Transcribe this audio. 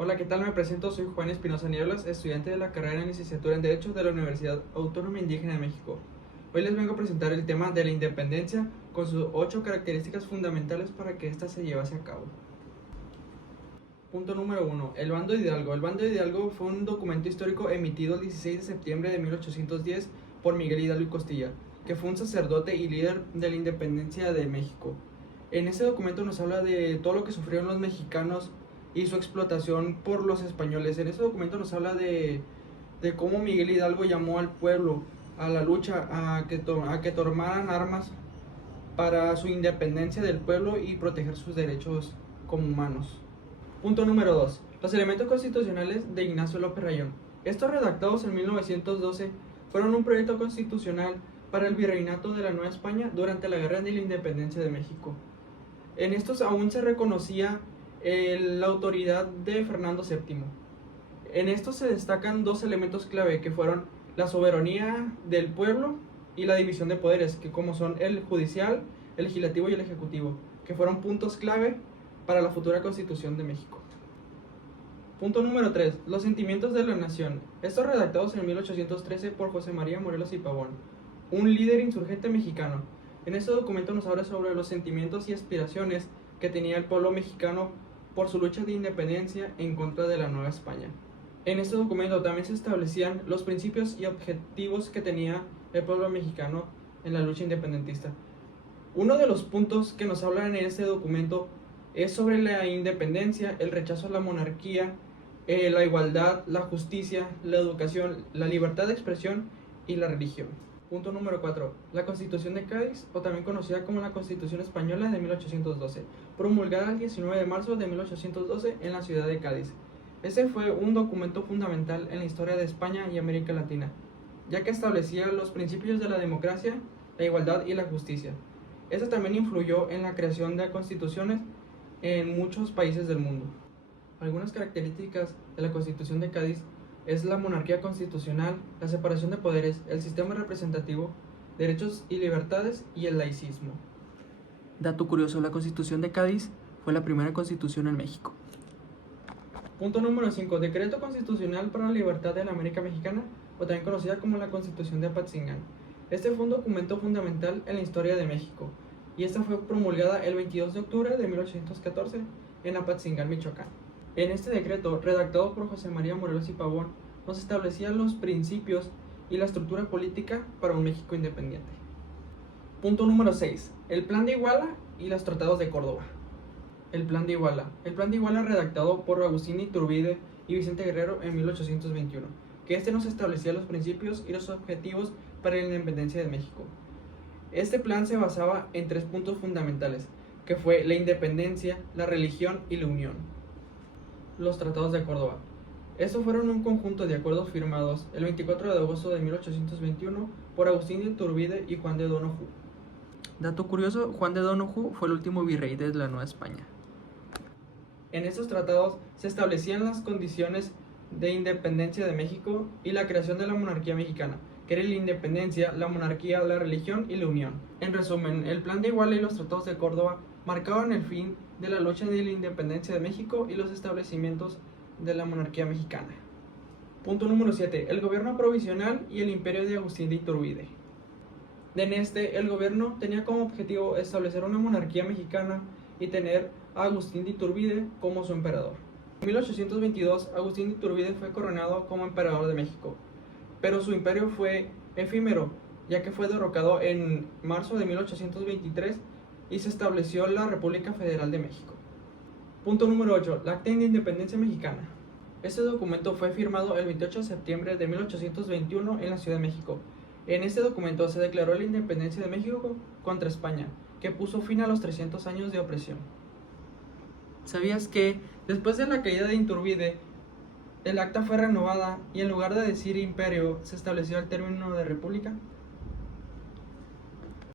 Hola, ¿qué tal? Me presento, soy Juan Espinosa Nieblas, estudiante de la carrera en Licenciatura en Derecho de la Universidad Autónoma Indígena de México. Hoy les vengo a presentar el tema de la independencia con sus 8 características fundamentales para que ésta se llevase a cabo. Punto número 1. El Bando de Hidalgo. El Bando de Hidalgo fue un documento histórico emitido el 16 de septiembre de 1810 por Miguel Hidalgo y Costilla, que fue un sacerdote y líder de la independencia de México. En ese documento nos habla de todo lo que sufrieron los mexicanos y su explotación por los españoles. En ese documento nos habla de cómo Miguel Hidalgo llamó al pueblo a la lucha, a que tomaran armas para su independencia del pueblo y proteger sus derechos como humanos. Punto número 2. Los elementos constitucionales de Ignacio López Rayón. Estos redactados en 1912 fueron un proyecto constitucional para el virreinato de la Nueva España durante la Guerra de la Independencia de México. En estos aún se reconocía la autoridad de Fernando VII. En estos se destacan dos elementos clave que fueron la soberanía del pueblo y la división de poderes, que como son el judicial, el legislativo y el ejecutivo, que fueron puntos clave para la futura Constitución de México. Punto número 3. Los sentimientos de la nación. Estos redactados en 1813 por José María Morelos y Pavón, un líder insurgente mexicano. En este documento nos habla sobre los sentimientos y aspiraciones que tenía el pueblo mexicano por su lucha de independencia en contra de la Nueva España. En este documento también se establecían los principios y objetivos que tenía el pueblo mexicano en la lucha independentista. Uno de los puntos que nos hablan en este documento es sobre la independencia, el rechazo a la monarquía, la igualdad, la justicia, la educación, la libertad de expresión y la religión. Punto número 4. La Constitución de Cádiz, o también conocida como la Constitución Española de 1812, promulgada el 19 de marzo de 1812 en la ciudad de Cádiz. Ese fue un documento fundamental en la historia de España y América Latina, ya que establecía los principios de la democracia, la igualdad y la justicia. Este también influyó en la creación de constituciones en muchos países del mundo. Algunas características de la Constitución de Cádiz es la monarquía constitucional, la separación de poderes, el sistema representativo, derechos y libertades y el laicismo. Dato curioso, la Constitución de Cádiz fue la primera constitución en México. Punto número 5. Decreto constitucional para la libertad de la América Mexicana, o también conocida como la Constitución de Apatzingán. Este fue un documento fundamental en la historia de México, y esta fue promulgada el 22 de octubre de 1814 en Apatzingán, Michoacán. En este decreto, redactado por José María Morelos y Pavón, nos establecían los principios y la estructura política para un México independiente. Punto número 6. El Plan de Iguala y los Tratados de Córdoba. El Plan de Iguala. El Plan de Iguala redactado por Agustín Iturbide y Vicente Guerrero en 1821, que este nos establecía los principios y los objetivos para la independencia de México. Este plan se basaba en 3 puntos fundamentales, que fue la independencia, la religión y la unión. Los Tratados de Córdoba. Estos fueron un conjunto de acuerdos firmados el 24 de agosto de 1821 por Agustín de Iturbide y Juan de Donojú. Dato curioso, Juan de Donojú fue el último virrey de la Nueva España. En estos tratados se establecían las condiciones de independencia de México y la creación de la monarquía mexicana, que era la independencia, la monarquía, la religión y la unión. En resumen, el Plan de Iguala y los Tratados de Córdoba marcaban el fin de la lucha de la independencia de México y los establecimientos de la monarquía mexicana. Punto número 7. El gobierno provisional y el imperio de Agustín de Iturbide. En este, el gobierno tenía como objetivo establecer una monarquía mexicana y tener a Agustín de Iturbide como su emperador. En 1822, Agustín de Iturbide fue coronado como emperador de México, pero su imperio fue efímero, ya que fue derrocado en marzo de 1823 y se estableció la República Federal de México. Punto número 8. La Acta de Independencia Mexicana. Este documento fue firmado el 28 de septiembre de 1821 en la Ciudad de México. En este documento se declaró la independencia de México contra España, que puso fin a los 300 años de opresión. ¿Sabías que después de la caída de Iturbide, el acta fue renovada y en lugar de decir imperio se estableció el término de república?